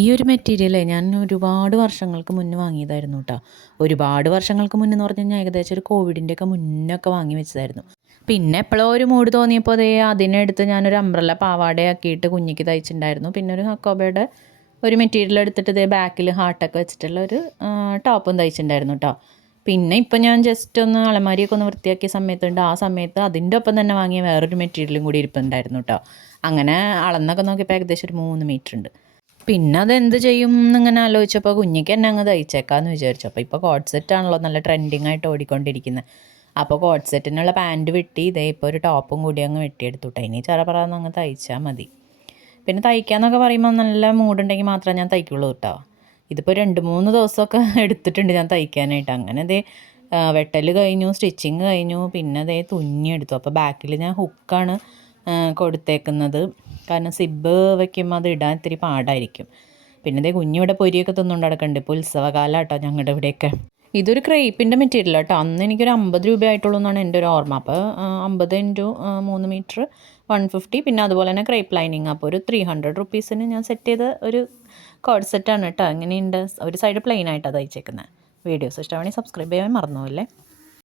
ഈ ഒരു മെറ്റീരിയലേ ഞാൻ ഒരുപാട് വർഷങ്ങൾക്ക് മുന്നേ വാങ്ങിയതായിരുന്നു കേട്ടോ. ഒരുപാട് വർഷങ്ങൾക്ക് മുന്നെന്ന് പറഞ്ഞു കഴിഞ്ഞാൽ ഏകദേശം ഒരു കോവിഡിൻ്റെയൊക്കെ മുന്നൊക്കെ വാങ്ങി വെച്ചതായിരുന്നു. പിന്നെ എപ്പോഴോ ഒരു മൂഡ് തോന്നിയപ്പോൾ അതേ അതിനെടുത്ത് ഞാനൊരു അംബ്രല്ല പാവാടയാക്കിയിട്ട് കുഞ്ഞിക്ക് തയ്ച്ചിട്ടുണ്ടായിരുന്നു. പിന്നെ ഒരു ഹക്കോബയുടെ ഒരു മെറ്റീരിയൽ എടുത്തിട്ട് ഇതേ ബാക്കിൽ ഹാർട്ടൊക്കെ വെച്ചിട്ടുള്ള ഒരു ടോപ്പും തയ്ച്ചിട്ടുണ്ടായിരുന്നു കേട്ടോ. പിന്നെ ഇപ്പം ഞാൻ ജസ്റ്റ് ഒന്ന് അലമാരിയൊക്കെ ഒന്ന് വൃത്തിയാക്കിയ സമയത്തുണ്ട്, ആ സമയത്ത് അതിൻ്റെ ഒപ്പം തന്നെ വാങ്ങിയ വേറൊരു മെറ്റീരിയലും കൂടി ഇരിപ്പുണ്ടായിരുന്നു കേട്ടോ. അങ്ങനെ അളന്നൊക്കെ നോക്കിയപ്പോൾ ഏകദേശം ഒരു 3 മീറ്റർ ഉണ്ട്. പിന്നെ അതെന്ത് ചെയ്യും എന്നിങ്ങനെ ആലോചിച്ചപ്പോൾ കുഞ്ഞിക്ക് എന്നെ അങ്ങ് തയ്ച്ചേക്കാമെന്ന് വിചാരിച്ചു. അപ്പോൾ ഇപ്പോൾ കോഡ് സെറ്റാണല്ലോ നല്ല ട്രെൻഡിങ് ആയിട്ട് ഓടിക്കൊണ്ടിരിക്കുന്നത്. അപ്പോൾ കോഡ് സെറ്റിനുള്ള പാൻറ്റ് വെട്ടി ഇതേ ഇപ്പോൾ ഒരു ടോപ്പും കൂടി അങ്ങ് വെട്ടിയെടുത്തു കേട്ടോ. ഇനി ചെറപറാന്ന് അങ്ങ് തയ്ച്ചാൽ മതി. പിന്നെ തയ്ക്കാമെന്നൊക്കെ പറയുമ്പോൾ നല്ല മൂടുണ്ടെങ്കിൽ മാത്രമേ ഞാൻ തയ്ക്കുള്ളൂ കേട്ടോ. ഇതിപ്പോൾ 2-3 ദിവസമൊക്കെ എടുത്തിട്ടുണ്ട് ഞാൻ തയ്ക്കാനായിട്ട്. അങ്ങനെ അതേ വെട്ടൽ കഴിഞ്ഞു, സ്റ്റിച്ചിങ് കഴിഞ്ഞു, പിന്നെ അതേ തുന്നിയെടുത്തു. അപ്പോൾ ബാക്കിൽ ഞാൻ ഹുക്കാണ് കൊടുത്തേക്കുന്നത്. കാരണം സിബ്ബ് വയ്ക്കുമ്പോൾ അത് ഇടാൻ ഇത്തിരി പാടായിരിക്കും. പിന്നെ അതേ കുഞ്ഞിവിടെ പൊരിയൊക്കെ തിന്നുകൊണ്ട് നടക്കുന്നുണ്ട്. ഇപ്പോൾ ഉത്സവകാലം കേട്ടോ ഞങ്ങളുടെ ഇവിടെയൊക്കെ. ഇതൊരു ക്രേപ്പിൻ്റെ മെറ്റീരിയൽ കേട്ടോ. അന്ന് എനിക്കൊരു 50 രൂപയായിട്ടുള്ളൂ എന്നാണ് എൻ്റെ ഒരു ഓർമ്മ. അപ്പോൾ 50 ഇൻറ്റു 3 മീറ്റർ 150. പിന്നെ അതുപോലെ തന്നെ ക്രേപ്പ് ലൈനിങ്. അപ്പോൾ ഒരു 300 റുപ്പീസിന് ഞാൻ സെറ്റ് ചെയ്ത ഒരു കോഡ് സെറ്റാണ് കേട്ടോ. എങ്ങനെയുണ്ട്? ഒരു സൈഡ് പ്ലെയിൻ ആയിട്ടാണ് തയ്ച്ചേക്കുന്നത്. വീഡിയോസ് ഇഷ്ടമാണെങ്കിൽ സബ്സ്ക്രൈബ് ചെയ്യാൻ മറന്നു പോകല്ലേ.